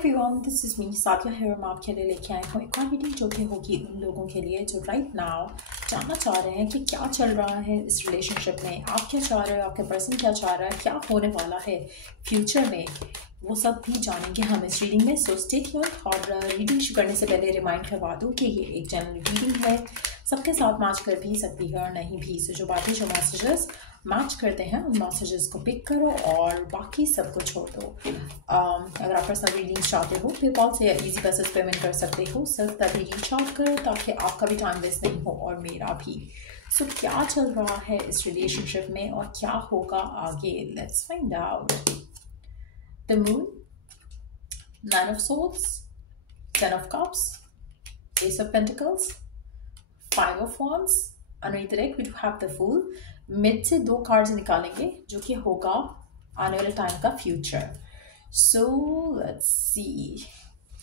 Everyone, this is me Sadia है और मैं आपके लिए लेके आई हूँ एक और वीडियो जो कि होगी उन लोगों के लिए जो राइट नाउ जानना चाह रहे हैं कि क्या चल रहा है इस रिलेशनशिप में। आप क्या चाह रहे हो, आपके पर्सन क्या चाह रहा है, क्या होने वाला है फ्यूचर में, वो सब भी जानेंगे हम इस रीडिंग में। So stay tuned. और रीडिंग शुरू करने से पहले रिमाइंड करवा दूँ कि ये एक जनरल रीडिंग है, सबके साथ मैच कर भी सकती है और नहीं भी। सो जो बातें जो मैसेजेस मैच करते हैं उन मैसेजेस को पिक करो और बाकी सबको छोड़ दो। अगर आप पर्सनल रीडिंग चाहते हो पेपॉल से या इजी पैसेज पेमेंट कर सकते हो। सिर्फ तभी रीच आउट करो ताकि आपका भी टाइम वेस्ट नहीं हो और मेरा भी। सो क्या चल रहा है इस रिलेशनशिप में और क्या होगा आगे, let's find out. The moon, nine of swords, ten of cups, ace of pentacles, five of wands, underneath the deck we have the fool. Mid से दो कार्ड्स निकालेंगे जो कि होगा आने वाले टाइम का फ्यूचर। सो लेट्स सी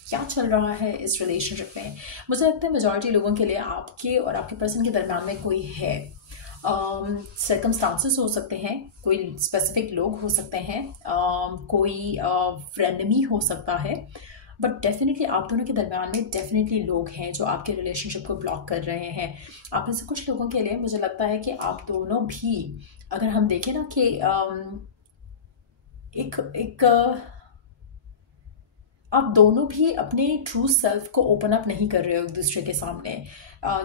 क्या चल रहा है इस रिलेशनशिप में। मुझे लगता है मेजॉरिटी लोगों के लिए आपके और आपके पर्सन के दरम्यान में कोई है। सर्कमस्टांसेस हो सकते हैं, कोई स्पेसिफिक लोग हो सकते हैं, कोई फ्रेंडमी हो सकता है, बट डेफिनेटली आप दोनों के दरम्यान में डेफिनेटली लोग हैं जो आपके रिलेशनशिप को ब्लॉक कर रहे हैं। आप में से कुछ लोगों के लिए मुझे लगता है कि आप दोनों भी, अगर हम देखें ना कि आप दोनों भी अपने ट्रू सेल्फ को ओपन अप नहीं कर रहे हो एक दूसरे के सामने।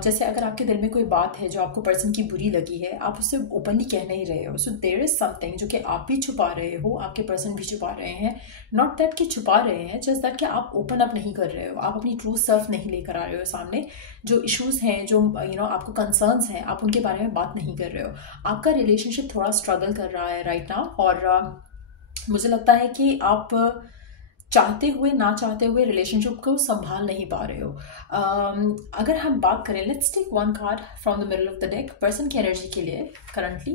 जैसे अगर आपके दिल में कोई बात है जो आपको पर्सन की बुरी लगी है, आप उसे ओपनली कह नहीं रहे हो। सो देयर इज समथिंग जो कि आप भी छुपा रहे हो, आपके पर्सन भी छुपा रहे हैं। नॉट दैट कि छुपा रहे हैं, जस्ट दैट कि आप ओपन अप नहीं कर रहे हो, आप अपनी ट्रू सेल्फ नहीं लेकर आ रहे हो सामने। जो इश्यूज हैं, जो आपको कंसर्न्स हैं, आप उनके बारे में बात नहीं कर रहे हो। आपका रिलेशनशिप थोड़ा स्ट्रगल कर रहा है राइट नाउ। और मुझे लगता है कि आप चाहते हुए ना चाहते हुए रिलेशनशिप को संभाल नहीं पा रहे हो। अगर हम बात करें, let's take one card from the middle of the deck. Person की एनर्जी के लिए करंटली,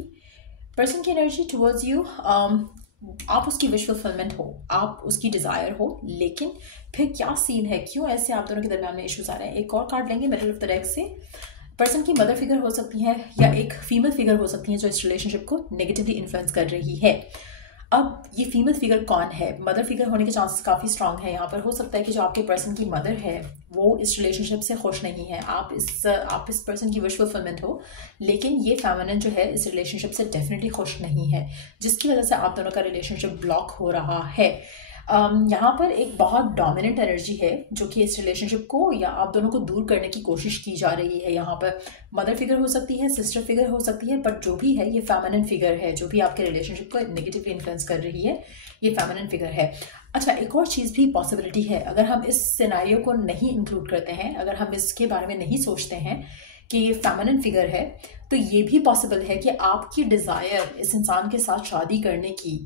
पर्सन की एनर्जी टुवर्ड्स यू, आप उसकी विश फुलफिलमेंट हो, आप उसकी डिजायर हो, लेकिन फिर क्या सीन है, क्यों ऐसे आप दोनों के दरम्यान में इश्यूज आ रहे हैं। एक और कार्ड लेंगे मिडल ऑफ द डेक से। पर्सन की मदर फिगर हो सकती है या एक फीमेल फिगर हो सकती है जो इस रिलेशनशिप को नेगेटिवली इन्फ्लुएंस कर रही है। अब ये फीमेल फिगर कौन है? मदर फिगर होने के चांसेस काफ़ी स्ट्रांग है यहाँ पर। हो सकता है कि जो आपके पर्सन की मदर है वो इस रिलेशनशिप से खुश नहीं है। आप इस पर्सन की विश फुलफिलमेंट हो, लेकिन ये फेमिनिन जो है इस रिलेशनशिप से डेफिनेटली खुश नहीं है, जिसकी वजह से आप दोनों का रिलेशनशिप ब्लॉक हो रहा है। यहाँ पर एक बहुत डोमिनेंट एनर्जी है जो कि इस रिलेशनशिप को या आप दोनों को दूर करने की कोशिश की जा रही है। यहाँ पर मदर फिगर हो सकती है, सिस्टर फिगर हो सकती है, बट जो भी है ये फेमिनिन फिगर है जो भी आपके रिलेशनशिप को नेगेटिवली इन्फ्लुएंस कर रही है, ये फेमिनिन फिगर है। अच्छा, एक और चीज़ भी पॉसिबिलिटी है, अगर हम इस सिनेरियो को नहीं इंक्लूड करते हैं, अगर हम इसके बारे में नहीं सोचते हैं कि ये फेमिनिन फिगर है, तो ये भी पॉसिबल है कि आपकी डिज़ायर इस इंसान के साथ शादी करने की,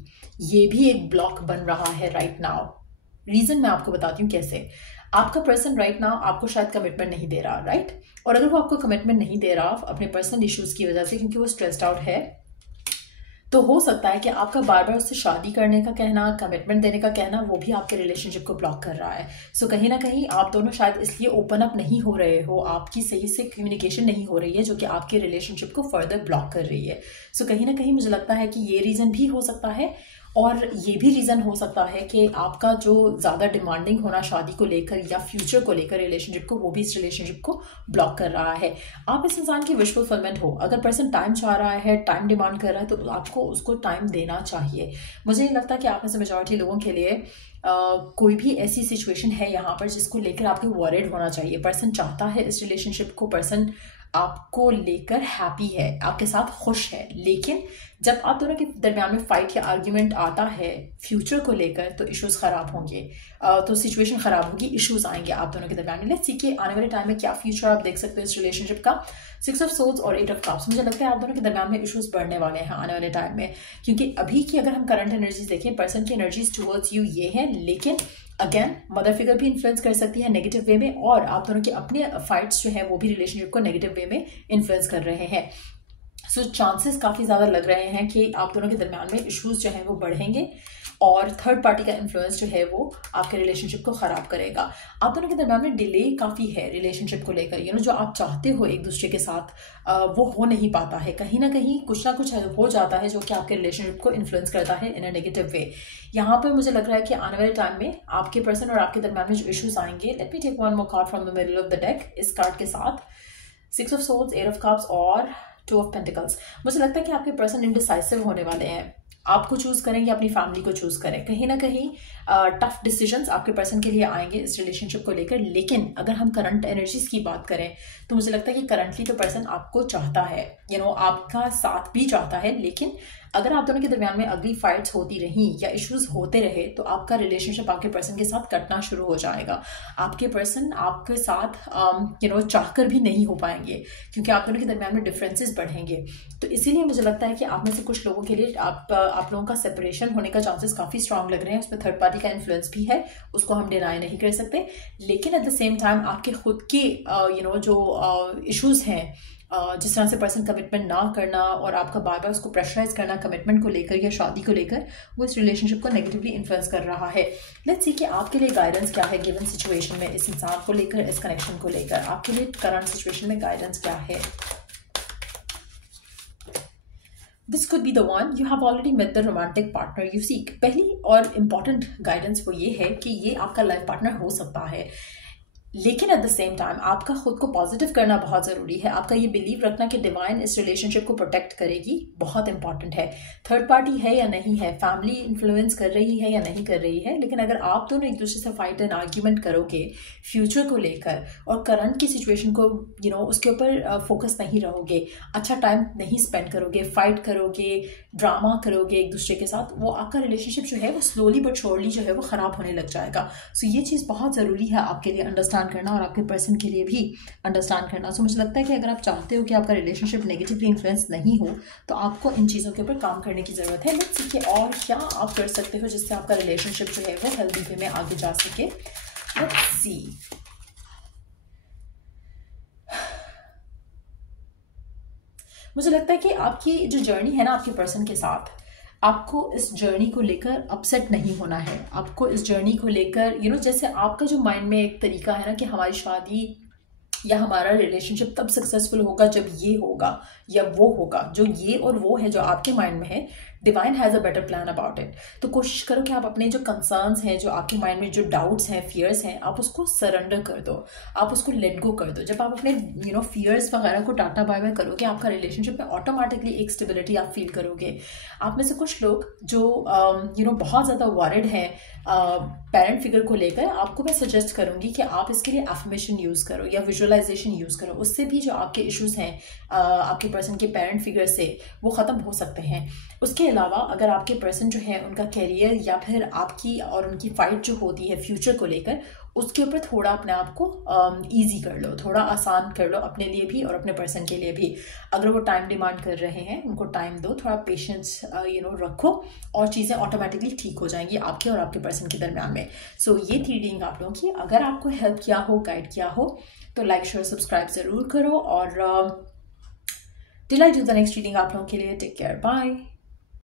ये भी एक ब्लॉक बन रहा है राइट नाउ। रीज़न मैं आपको बताती हूँ कैसे। आपका पर्सन राइट नाउ आपको शायद कमिटमेंट नहीं दे रहा, राइट? और अगर वो आपको कमिटमेंट नहीं दे रहा अपने पर्सनल इश्यूज़ की वजह से, क्योंकि वो स्ट्रेस्ड आउट है, तो हो सकता है कि आपका बार बार उससे शादी करने का कहना, कमिटमेंट देने का कहना, वो भी आपके रिलेशनशिप को ब्लॉक कर रहा है। सो कहीं ना कहीं आप दोनों शायद इसलिए ओपन अप नहीं हो रहे हो, आपकी सही से कम्युनिकेशन नहीं हो रही है, जो कि आपके रिलेशनशिप को फर्दर ब्लॉक कर रही है। सो कहीं ना कहीं मुझे लगता है कि ये रीज़न भी हो सकता है। और ये भी रीज़न हो सकता है कि आपका जो ज़्यादा डिमांडिंग होना शादी को लेकर या फ्यूचर को लेकर रिलेशनशिप को, वो भी इस रिलेशनशिप को ब्लॉक कर रहा है। आप इस इंसान की विश फुलफिलमेंट हो, अगर पर्सन टाइम चाह रहा है, टाइम डिमांड कर रहा है, तो आपको उसको टाइम देना चाहिए। मुझे नहीं लगता कि आप में से मेजॉरिटी लोगों के लिए कोई भी ऐसी सिचुएशन है यहाँ पर जिसको लेकर आपको वॉरिड होना चाहिए। पर्सन चाहता है इस रिलेशनशिप को, पर्सन आपको लेकर हैप्पी है, आपके साथ खुश है, लेकिन जब आप दोनों के दरमियान में फाइट या आर्ग्यूमेंट आता है फ्यूचर को लेकर, तो इश्यूज खराब होंगे, तो सिचुएशन खराब होगी, इश्यूज आएंगे आप दोनों के दरमियान में। लेट्स सी कि आने वाले टाइम में क्या फ्यूचर आप देख सकते हो इस रिलेशनशिप का। 6 ऑफ सोर्ड्स और 8 ऑफ कप्स, मुझे लगता है आप दोनों के दरमियान में इश्यूज बढ़ने वाले हैं आने वाले टाइम में, क्योंकि अभी की अगर हम करंट एनर्जीज देखें, पर्सन की एनर्जीज टुवर्ड्स यू ये है, लेकिन अगेन मदर फिगर भी इन्फ्लुएंस कर सकती है नेगेटिव वे में, और आप दोनों के अपने फाइट्स जो है वो भी रिलेशनशिप को नेगेटिव वे में इन्फ्लुएंस कर रहे हैं। सो चांसेस काफ़ी ज़्यादा लग रहे हैं कि आप दोनों के दरमियान में इश्यूज जो हैं वो बढ़ेंगे। और थर्ड पार्टी का इन्फ्लुएंस जो है वो आपके रिलेशनशिप को ख़राब करेगा। आप दोनों के दरम्यान में डिले काफ़ी है रिलेशनशिप को लेकर, जो आप चाहते हो एक दूसरे के साथ वो हो नहीं पाता है। कहीं ना कहीं कुछ ना कुछ हो जाता है जो कि आपके रिलेशनशिप को इन्फ्लुएंस करता है इन अ नेगेटिव वे। यहाँ पर मुझे लग रहा है कि आने वाले टाइम में आपके पर्सन और आपके दरम्यान में जो इश्यूज आएंगे, let me take one more card from the middle of the deck. इस कार्ड के साथ 6 ऑफ सोर्ड्स, 8 ऑफ कप्स और 2 ऑफ पेंटिकल्स। मुझे लगता है कि आपके पर्सन इनडिसाइसिव होने वाले हैं। आपको चूज करें या अपनी फैमिली को चूज करें। कहीं ना कहीं टफ डिसीजंस आपके पर्सन के लिए आएंगे इस रिलेशनशिप को लेकर। लेकिन अगर हम करंट एनर्जीज की बात करें तो मुझे लगता है कि करंटली तो पर्सन आपको चाहता है, आपका साथ भी चाहता है। लेकिन अगर आप दोनों के दरमियान में अगली फाइट्स होती रही या इश्यूज होते रहे तो आपका रिलेशनशिप आपके पर्सन के साथ कटना शुरू हो जाएगा। आपके पर्सन आपके साथ चाहकर भी नहीं हो पाएंगे, क्योंकि आप दोनों के दरमियान में डिफरेंसेस बढ़ेंगे। तो इसीलिए मुझे लगता है कि आप में से कुछ लोगों के लिए आप लोगों का सेपरेशन होने का चांसेस काफ़ी स्ट्रांग लग रहे हैं। उसमें थर्ड पार्टी का इन्फ्लुएंस भी है, उसको हम डिनाई नहीं कर सकते। लेकिन एट द सेम टाइम आपके खुद के जो इश्यूज हैं, जिस तरह से पर्सन कमिटमेंट ना करना और आपका बार बार उसको प्रेशराइज करना कमिटमेंट को लेकर या शादी को लेकर, वो इस रिलेशनशिप को नेगेटिवली इन्फ्लुएंस कर रहा है। लेट्स सी कि आपके लिए गाइडेंस क्या है गिवन सिचुएशन में, इस इंसान को लेकर, इस कनेक्शन को लेकर आपके लिए करंट सिचुएशन में गाइडेंस क्या है। This could be the one. You have already met the romantic partner you seek. पहली और इम्पॉर्टेंट गाइडेंस वो ये है कि ये आपका लाइफ पार्टनर हो सकता है, लेकिन एट द सेम टाइम आपका खुद को पॉजिटिव करना बहुत ज़रूरी है। आपका ये बिलीव रखना कि डिवाइन इस रिलेशनशिप को प्रोटेक्ट करेगी बहुत इंपॉर्टेंट है। थर्ड पार्टी है या नहीं है, फैमिली इन्फ्लुएंस कर रही है या नहीं कर रही है, लेकिन अगर आप दोनों एक दूसरे से फाइट एंड आर्ग्यूमेंट करोगे फ्यूचर को लेकर और करंट की सिचुएशन को उसके ऊपर फोकस नहीं रहोगे, अच्छा टाइम नहीं स्पेंड करोगे, फाइट करोगे, ड्रामा करोगे एक दूसरे के साथ, वो आपका रिलेशनशिप जो है वो स्लोली बट श्योरली जो है वो ख़राब होने लग जाएगा। सो ये चीज़ बहुत ज़रूरी है आपके लिए अंडरस्टैंड करना और आपके पर्सन के लिए भी अंडरस्टैंड करना। सो मुझे लगता है कि अगर आप चाहते हो कि आपका रिलेशनशिप नेगेटिवली इन्फ्लुएंस नहीं हो तो आपको इन चीज़ों के ऊपर काम करने की ज़रूरत है। लेट्स सी कि और क्या आप कर सकते हो जिससे आपका रिलेशनशिप जो है वो हेल्दी वे में आगे जा सके। Let's see. मुझे लगता है कि आपकी जो जर्नी है ना आपके पर्सन के साथ, आपको इस जर्नी को लेकर अपसेट नहीं होना है। आपको इस जर्नी को लेकर जैसे आपका जो माइंड में एक तरीका है ना कि हमारी शादी या हमारा रिलेशनशिप तब सक्सेसफुल होगा जब ये होगा या वो होगा, जो ये और वो है जो आपके माइंड में है, divine has a better plan about it. तो कोशिश करो कि आप अपने जो कंसर्न्स हैं, जो आपके माइंड में जो डाउट्स हैं, फियर्स हैं, आप उसको सरेंडर कर दो, आप उसको लेट गो कर दो। जब आप अपने फियर्स वगैरह को टाटा बाय बाय करोगे, आपका रिलेशनशिप में ऑटोमेटिकली एक स्टेबिलिटी आप फील करोगे। आप में से कुछ लोग जो बहुत ज़्यादा वॉरिड हैं पेरेंट फिगर को लेकर, आपको मैं सजेस्ट करूँगी कि आप इसके लिए एफर्मेशन यूज़ करो या विजुअलाइजेशन यूज़ करो। उससे भी जो आपके इश्यूज़ हैं आपके पर्सन के पेरेंट फिगर से वो ख़त्म हो सकते हैं। उसके अलावा अगर आपके पर्सन जो है उनका कैरियर या फिर आपकी और उनकी फाइट जो होती है फ्यूचर को लेकर, उसके ऊपर थोड़ा अपने आप को ईजी कर लो, थोड़ा आसान कर लो अपने लिए भी और अपने पर्सन के लिए भी। अगर वो टाइम डिमांड कर रहे हैं, उनको टाइम दो, थोड़ा पेशेंस रखो और चीज़ें ऑटोमेटिकली ठीक हो जाएंगी आपके और आपके पर्सन के दरमियान में। सो ये थी रीडिंग आप लोगों की। अगर आपको हेल्प किया हो, गाइड किया हो तो लाइक शेयर सब्सक्राइब ज़रूर करो और till I do the next reading आप लोगों के लिए टेक केयर, बाय।